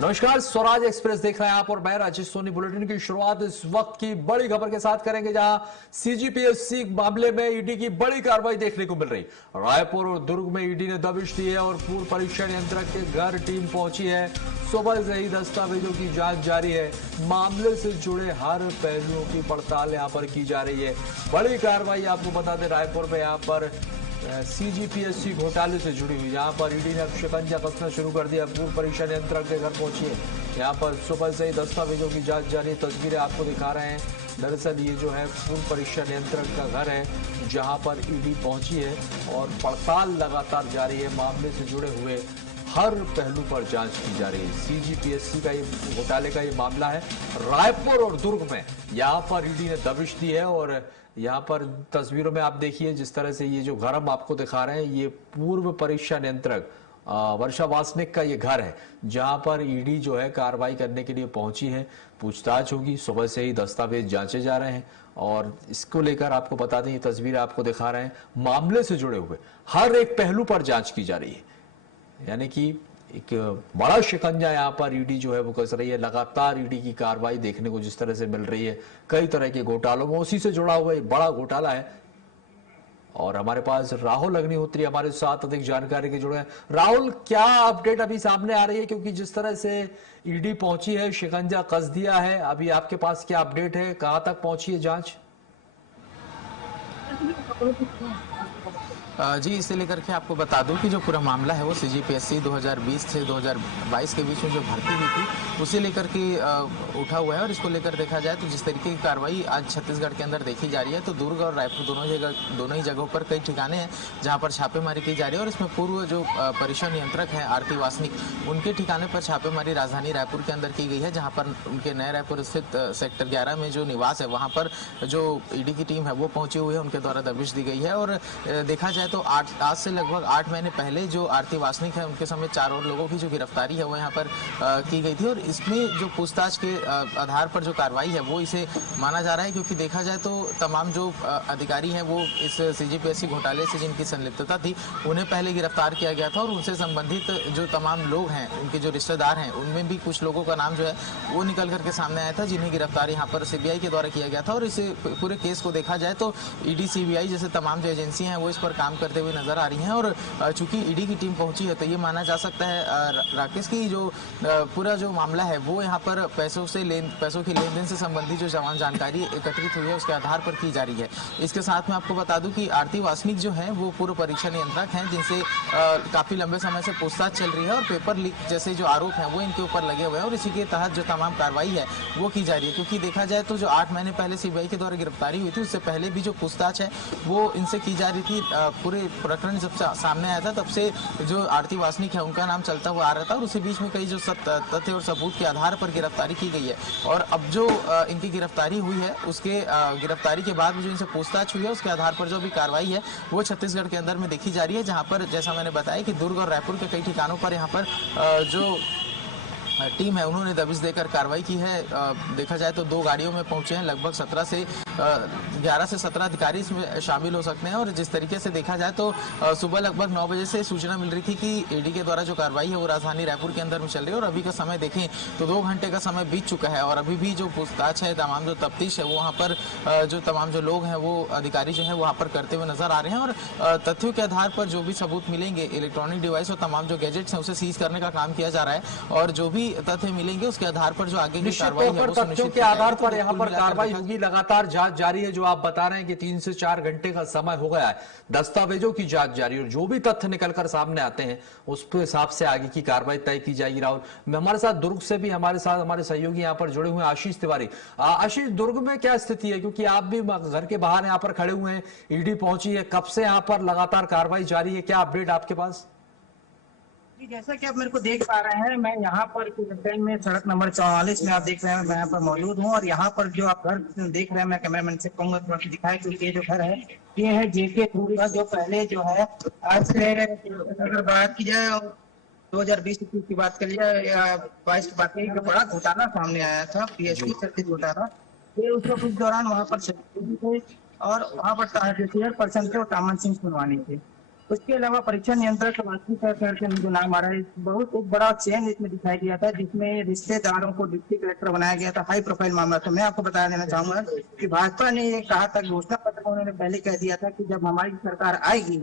नमस्कार, स्वराज एक्सप्रेस देख रहे हैं आप और मैं राजेश सोनी। बुलेटिन की शुरुआत इस वक्त की बड़ी खबर के साथ करेंगे, जहां सीजीपीएससी मामले में ईडी की बड़ी कार्रवाई देखने को मिल रही। रायपुर और दुर्ग में ईडी ने दबिश दी है और पूर्व परीक्षा नियंत्रक के घर टीम पहुंची है। सुबह से ही दस्तावेजों की जांच जारी है। मामले से जुड़े हर पहलुओं की पड़ताल यहां पर की जा रही है। बड़ी कार्रवाई आपको बता दें, रायपुर में यहां पर सीजीपीएससी घोटाले से जुड़ी हुई, यहाँ पर ईडी ने अब शिकंजा कसना शुरू कर दिया। पूर्व परीक्षा नियंत्रक के घर पहुंची है। यहाँ पर सुबह से ही दस्तावेजों की जांच जारी। तस्वीरें आपको दिखा रहे हैं। दरअसल ये जो है पूर्व परीक्षा नियंत्रक का घर है, जहाँ पर ईडी पहुंची है और पड़ताल लगातार जारी है। मामले से जुड़े हुए हर पहलू पर जांच की जा रही है। सीजीपीएससी का ये घोटाले का ये मामला है। रायपुर और दुर्ग में यहाँ पर ईडी ने दबिश दी है और यहाँ पर तस्वीरों में आप देखिए जिस तरह से ये जो घर हम आपको दिखा रहे हैं, ये पूर्व परीक्षा नियंत्रक वर्षा वासनिक का ये घर है, जहां पर ईडी जो है कार्रवाई करने के लिए पहुंची है। पूछताछ होगी। सुबह से ही दस्तावेज जांचे जा रहे हैं और इसको लेकर आपको बता दें, ये तस्वीर आपको दिखा रहे हैं। मामले से जुड़े हुए हर एक पहलू पर जांच की जा रही है। यानी कि एक बड़ा शिकंजा यहाँ पर ईडी जो है वो कस रही है। लगातार ईडी की कार्रवाई देखने को जिस तरह से मिल रही है, कई तरह के घोटालों में उसी से जुड़ा हुआ एक बड़ा घोटाला है। और हमारे पास राहुल अग्निहोत्री हमारे साथ अधिक जानकारी के जुड़े हैं। राहुल, क्या अपडेट अभी सामने आ रही है? क्योंकि जिस तरह से ईडी पहुंची है, शिकंजा कस दिया है, अभी आपके पास क्या अपडेट है? कहां तक पहुंची है जांच? जी, इसे लेकर के आपको बता दूं कि जो पूरा मामला है वो सीजीपीएससी 2020 से 2022 के बीच में जो भर्ती हुई थी उसे लेकर के उठा हुआ है। और इसको लेकर देखा जाए तो जिस तरीके की कार्रवाई आज छत्तीसगढ़ के अंदर देखी जा रही है, तो दुर्ग और रायपुर दोनों ही जगहों पर कई ठिकाने हैं जहाँ पर छापेमारी की जा रही है। और इसमें पूर्व जो परीक्षा नियंत्रक है आरती वासनिक, उनके ठिकाने पर छापेमारी राजधानी रायपुर के अंदर की गई है, जहाँ पर उनके नए रायपुर स्थित सेक्टर 11 में जो निवास है वहाँ पर जो ईडी की टीम है वो पहुंची हुई है। उनके द्वारा दबिश दी गई है। और देखा जाए तो आज से लगभग 8 महीने पहले जो आरती वासनिक है उनके समेत 4 और लोगों की जो गिरफ्तारी है वो यहाँ पर की गई थी। और इसमें जो पूछताछ के आधार पर जो कार्रवाई है वो इसे माना जा रहा है, क्योंकि देखा जाए तो तमाम जो अधिकारी हैं वो इस सीजीपीएससी घोटाले से जिनकी संलिप्तता थी उन्हें पहले गिरफ्तार किया गया था। और उनसे संबंधित जो तमाम लोग हैं, उनके जो रिश्तेदार हैं, उनमें भी कुछ लोगों का नाम जो है वो निकल करके सामने आया था, जिन्हें गिरफ्तार यहाँ पर सीबीआई के द्वारा किया गया था। और इस पूरे केस को देखा जाए तो ईडी, सीबीआई जैसे तमाम जो एजेंसी हैं वो इस पर काम करते हुए नजर आ रही हैं। और चूंकि ईडी की टीम पहुंची है तो ये माना जा सकता है राकेश की जो पूरा जो मामला है वो यहाँ पर पैसों की लेन देन से संबंधित जो तमाम जानकारी एकत्रित हुई है उसके आधार पर की जा रही है। इसके साथ में आपको बता दूं कि आरती वासनिक जो है वो पूर्व परीक्षा नियंत्रक हैं, जिनसे काफी लंबे समय से पूछताछ चल रही है और पेपर लीक जैसे जो आरोप हैं वो इनके ऊपर लगे हुए हैं। और इसी के तहत जो तमाम कार्रवाई है वो की जा रही है, क्योंकि देखा जाए तो जो 8 महीने पहले सीबीआई के द्वारा गिरफ्तारी हुई थी उससे पहले भी जो पूछताछ है वो इनसे की जा रही थी। पूरे प्रकरण जब सामने आया था तब से जो आरती वासनिक है उनका नाम चलता हुआ आ रहा था। और उसी बीच में कई जो तथ्य और सबूत के आधार पर गिरफ्तारी की गई है। और अब जो इनकी गिरफ्तारी हुई है उसके गिरफ्तारी के बाद जो इनसे पूछताछ हुई है उसके आधार पर जो भी कार्रवाई है वो छत्तीसगढ़ के अंदर में देखी जा रही है, जहां पर जैसा मैंने बताया कि दुर्ग और रायपुर के कई ठिकानों पर यहाँ पर जो टीम है उन्होंने दबिश देकर कार्रवाई की है। देखा जाए तो 2 गाड़ियों में पहुंचे हैं। लगभग 11 से 17 अधिकारी इसमें शामिल हो सकते हैं। और जिस तरीके से देखा जाए तो सुबह लगभग 9 बजे से सूचना मिल रही थी कि ईडी के द्वारा जो कार्रवाई है वो राजधानी रायपुर के अंदर में चल रही है। और अभी का समय देखें तो 2 घंटे का समय बीत चुका है और अभी भी जो पूछताछ है, तमाम जो तफ्तीश है वो वहाँ पर जो तमाम जो लोग हैं वो अधिकारी जो है वहाँ पर करते हुए नजर आ रहे हैं। और तथ्यों के आधार पर जो भी सबूत मिलेंगे, इलेक्ट्रॉनिक डिवाइस और तमाम जो गैजेट्स हैं उसे सीज करने का काम किया जा रहा है। और जो भी तथ्य मिलेंगे उसके आधार पर जो आगे की कार्रवाई है वो तथ्यों के आधार पर यहाँ पर कार्रवाई होगी। लगातार जांच जारी है। जो आप बता रहे हैं कि 3 से 4 घंटे का समय हो गया है, दस्तावेजों की जांच जारी, और जो भी तथ्य निकलकर सामने आते हैं उस हिसाब से आगे की कार्रवाई तय की जाएगी। राहुल, हमारे साथ दुर्ग से भी हमारे साथ हमारे सहयोगी यहाँ पर जुड़े हुए हैं, आशीष तिवारी। आशीष, दुर्ग में क्या स्थिति है? क्योंकि आप भी घर के बाहर यहाँ पर खड़े हुए हैं, ईडी पहुंची है, कब से यहाँ पर लगातार कार्रवाई जारी है? क्या अपडेट आपके पास? जी, जैसा कि आप मेरे को देख पा रहे हैं, मैं यहाँ पर में सड़क नंबर 44 में आप देख रहे हैं, मैं यहाँ पर मौजूद हूँ। और यहाँ पर जो आप घर देख रहे हैं, मैं कैमरामैन से कहूंगा थोड़ा दिखाए, क्योंकि ये जो घर है ये है जेके धूरी का, जो पहले जो है आज से अगर बात की जाए 2020 की बात कर लिया या 22 की बात करिए, जो बड़ा घोटाला सामने आया था, पीएचडी सर्किट घोटाला, ये उस दौरान वहाँ पर थे और वहाँ पर चेयरपर्सन थे और तामन सिंह सुनवानी थे। उसके अलावा परीक्षा नियंत्रक वास्तविक शहर के जो नाम आ रहा है, बहुत एक बड़ा चेंज इसमें दिखाई दिया था, जिसमें रिश्तेदारों को डिप्टी कलेक्टर बनाया गया था। हाई प्रोफाइल मामला था। मैं आपको बता देना चाहूंगा कि भाजपा ने ये कहा था, घोषणा पत्र में उन्होंने पहले कह दिया था कि जब हमारी सरकार आएगी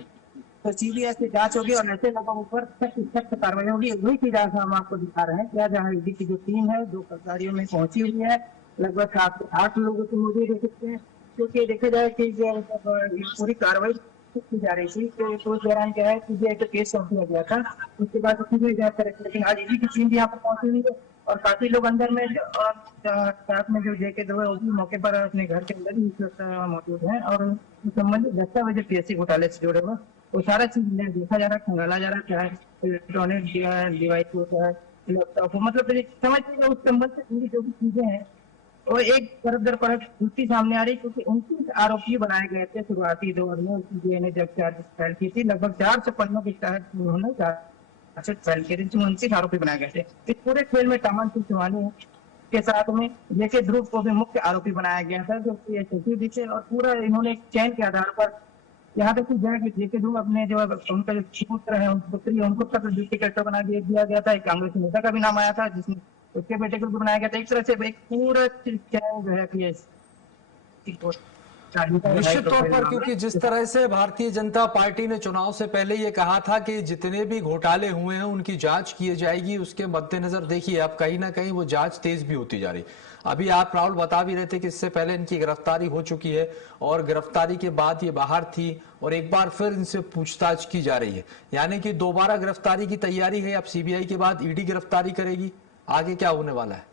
तो सीबीआई जांच होगी और ऐसे लोगों पर सख्त कार्रवाई होगी। वही की जांच हम आपको दिखा रहे हैं। क्या जहाँ ईडी की जो टीम है, 2 गाड़ियों में पहुंची हुई है, लगभग 7 से 8 लोगों को मौजूद हो सकते हैं। क्योंकि देखा जाए कि जो पूरी कार्रवाई की जा रही थी, तो उस दौरान क्या है, सीबीआई को केस सौंप दिया गया था। उसके बाद सीबीआई जांच करेगी, लेकिन आज ईडी की टीम भी यहाँ पर पहुंची हुई है और काफी लोग अंदर में और साथ में जो जेके दो है वो भी मौके पर अपने घर के अंदर ही इस वक्त मौजूद है और संबंधित दस्तावेज पीएससी घोटाले से जुड़े हुए वो सारा चीज देखा जा रहा है, खंगाला जा रहा है, चाहे इलेक्ट्रॉनिक डिवाइस हो, चाहे लैपटॉप हो, मतलब समझ लीजिए उस संबंध से जुड़ी जो भी चीजें हैं वो एक तरफ दर परत झूठी सामने आ रही, क्योंकि 29 आरोपी बनाए गए थे शुरुआती दौर में। सीबीआई ने जब चार्ज फाइल की थी, लगभग 400 पन्नों के तहत उन्होंने चार्जशीट फाइल की थी, जिसमें 29 आरोपी बनाए गए थे। इस पूरे खेल में टामान सिंह चौहान के साथ में जेके ध्रुव को भी मुख्य आरोपी बनाया गया था, जो कि सचिव भी थे। और पूरा इन्होंने एक चैन के आधार पर यहाँ तक जेके ध्रुव अपने जो उनका जो पुत्र है, पुत्री है, उनको तक डिप्टी कलेक्टर बना दिया गया था। एक कांग्रेस नेता का भी नाम आया था, जिसमें उसके बेटे को भी बनाया गया था। एक तरह से एक पूरा चैन जो है निश्चित तौर पर, क्योंकि जिस तरह से भारतीय जनता पार्टी ने चुनाव से पहले ये कहा था कि जितने भी घोटाले हुए हैं उनकी जांच की जाएगी, उसके मद्देनजर देखिए अब कहीं ना कहीं वो जांच तेज भी होती जा रही। अभी आप राहुल बता भी रहे थे कि इससे पहले इनकी गिरफ्तारी हो चुकी है और गिरफ्तारी के बाद ये बाहर थी और एक बार फिर इनसे पूछताछ की जा रही है, यानी कि दोबारा गिरफ्तारी की तैयारी है। अब सीबीआई के बाद ईडी गिरफ्तारी करेगी, आगे क्या होने वाला है?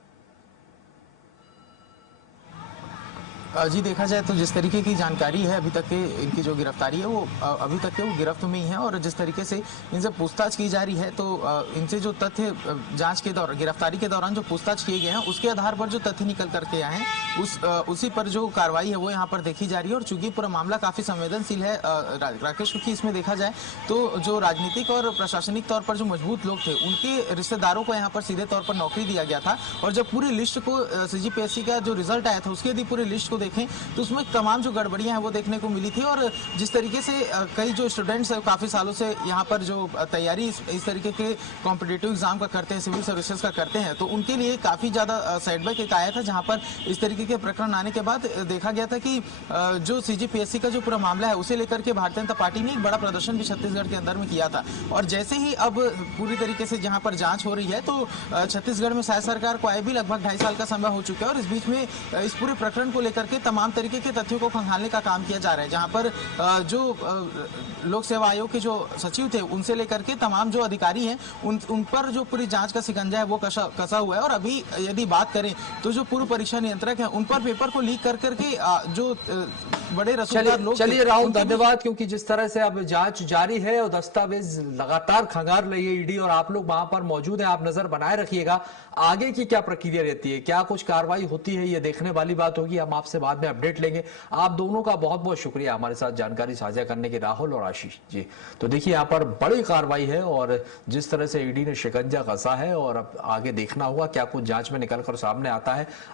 जी देखा जाए तो जिस तरीके की जानकारी है अभी तक के इनकी जो गिरफ्तारी है वो अभी तक के वो गिरफ्त में ही है और जिस तरीके से इनसे पूछताछ की जा रही है तो इनसे जो तथ्य जांच के दौरान गिरफ्तारी के दौरान जो पूछताछ किए गए हैं उसके आधार पर जो तथ्य निकल करके आए हैं उसी पर जो कार्रवाई है वो यहाँ पर देखी जा रही है। और चूंकि पूरा मामला काफी संवेदनशील है राकेश, क्योंकि इसमें देखा जाए तो जो राजनीतिक और प्रशासनिक तौर पर जो मजबूत लोग थे उनके रिश्तेदारों को यहाँ पर सीधे तौर पर नौकरी दिया गया था। और जब पूरी लिस्ट को सीजीपीएससी का जो रिजल्ट आया था उसके यदि पूरी लिस्ट को देखें तो उसमें तमाम जो गड़बड़ियां हैं वो देखने को मिली थी। और जिस तरीके से कई जो स्टूडेंट्स हैं काफी सालों से यहाँ पर जो तैयारी इस तरीके के कॉम्पिटिटिव एग्जाम का करते हैं, सिविल सर्विसेज का करते हैं, तो उनके लिए काफी ज्यादा सेटबैक एक आया था, जहां पर इस तरीके के प्रकरण आने के बाद देखा गया था कि जो सीजीपीएससी का जो पूरा मामला है उसे लेकर के भारतीय जनता पार्टी ने एक बड़ा प्रदर्शन भी छत्तीसगढ़ के अंदर में किया था। और जैसे ही अब पूरी तरीके से जहां पर जांच हो रही है तो छत्तीसगढ़ में शायद सरकार को आए भी लगभग 2.5 साल का समय हो चुका है और इस बीच में इस पूरे प्रकरण को लेकर के तमाम तरीके के तथ्यों को खंगालने का काम किया जा रहा है, जहां पर जो लोक सेवा आयोग के जो सचिव थे उनसे लेकर के तमाम जो अधिकारी हैं उन पर जो पूरी जांच का शिकंजा है वो कसा हुआ है। और अभी यदि बात करें तो जो पूर्व परीक्षा नियंत्रक है उन पर पेपर को लीक कर करके जो बड़े रसूखदार लोग। चलिए राहुल धन्यवाद, क्योंकि जिस तरह से अब जांच जारी है और दस्तावेज लगातार खंगाल रही है ईडी और आप लोग वहां पर मौजूद हैं, आप नजर बनाए रखिएगा आगे की क्या प्रक्रिया रहती है, क्या कुछ कार्रवाई होती है, ये देखने वाली बात होगी। हम आपसे बाद में अपडेट लेंगे। आप दोनों का बहुत बहुत शुक्रिया हमारे साथ जानकारी साझा करने के, राहुल और आशीष जी। तो देखिए यहाँ पर बड़ी कार्रवाई है और जिस तरह से ईडी ने शिकंजा कसा है और अब आगे देखना होगा क्या कुछ जांच में निकलकर सामने आता है।